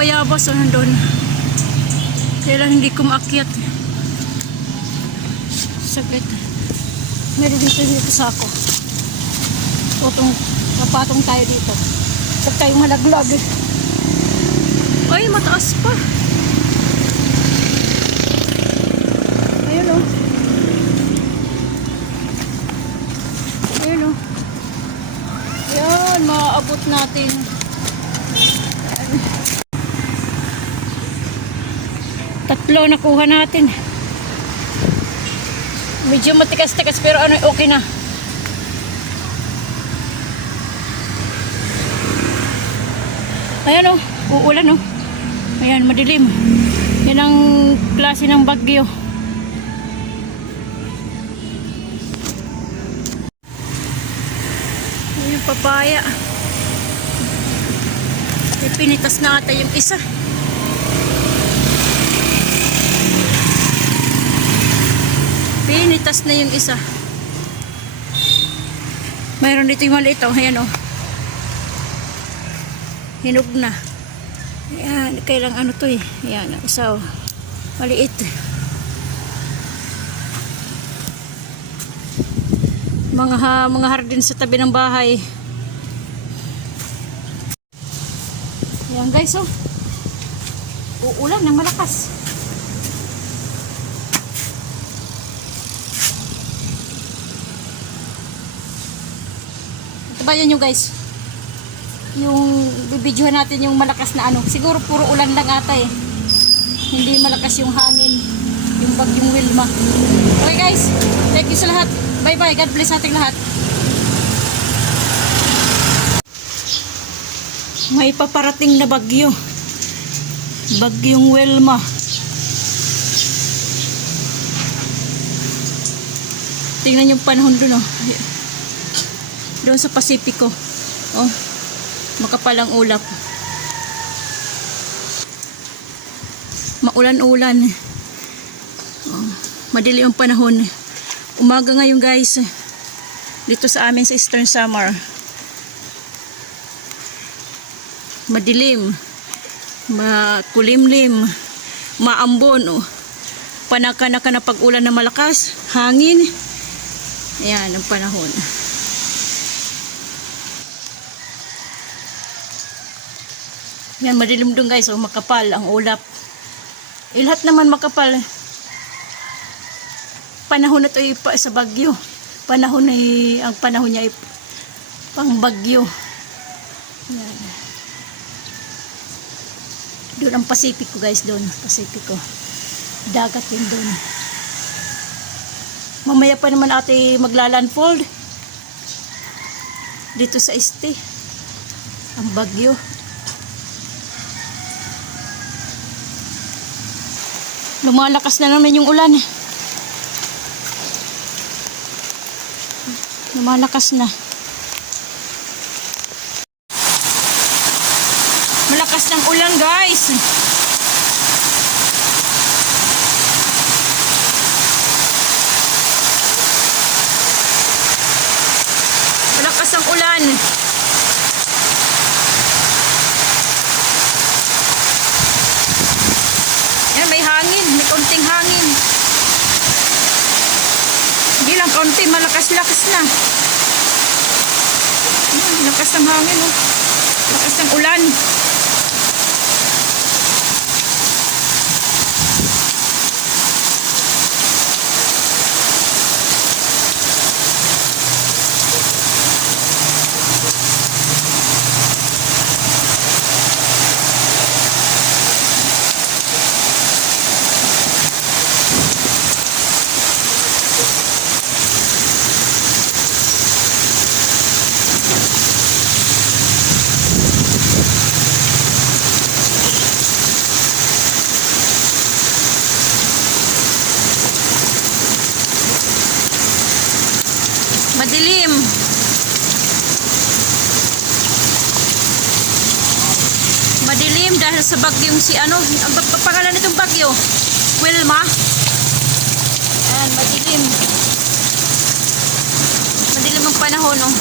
bayabas o nandun. Kaya lang hindi ko maakyat. Saglit. Meron dito sa ako. Papatong tayo dito. Huwag tayong malaglag. Ay, mataas pa. Ayun o. Ayun o. Yan, maaabot natin. Tatlo nakuha natin. Medyo matikas-tikas pero ano, okay na. Ayan o, uulan o. Ayan, madilim. Yan ang klase ng bagyo. Ayan yung papaya. Pinitas na ata yung isa. Pinitas na yung isa. Mayroon dito yung maliit o. Ayan o. Hinog na. Ayan, kailang ano to eh. Ayan, isa o. Maliit. Mga hardin sa tabi ng bahay. Ayan guys oh. Uulan ng malakas. Ito ba yan yung guys? Yung bibidyohan natin yung malakas na ano. Siguro puro ulan lang ata eh. Hindi malakas yung hangin. Yung bagyong Wilma. Okay guys. Thank you sa lahat. Bye bye. God bless ating lahat. May paparating na bagyo. Bagyong Wilma. Tingnan yung panahon dun oh. Doon sa Pasipiko. Oh. Makapalang ulap. Maulan-ulan. Oh. Madilim ang panahon. Umaga ngayon guys. Dito sa amin sa Eastern Samar. Madilim. Makulimlim. Maambon. Oh. Panaka-naka na pag-ulan na malakas. Hangin. Ayan ang panahon. Yan, madilim doon guys. Oh, makapal ang ulap. Lahat naman makapal. Panahon na ito ay sa bagyo. Ang panahon niya ay pang bagyo. Yan. Doon ang Pasipiko guys. Doon. Pasipiko. Dagat yun doon. Mamaya pa naman ate maglalandfall. Dito sa este. Ang bagyo. Lumalakas na naman yung ulan. Lumalakas na. Malakas ng ulan guys. Malakas ang ulan. May hangin, may konting hangin. Hindi lang konti, malakas-lakas na. Lakas ng hangin, oh. Lakas ng ulan. Madilim. Madilim dahil sa bagyong si ano, ang pangalan nitong bagyo, Wilma. Ayan, madilim. Madilim ang panahon, oh.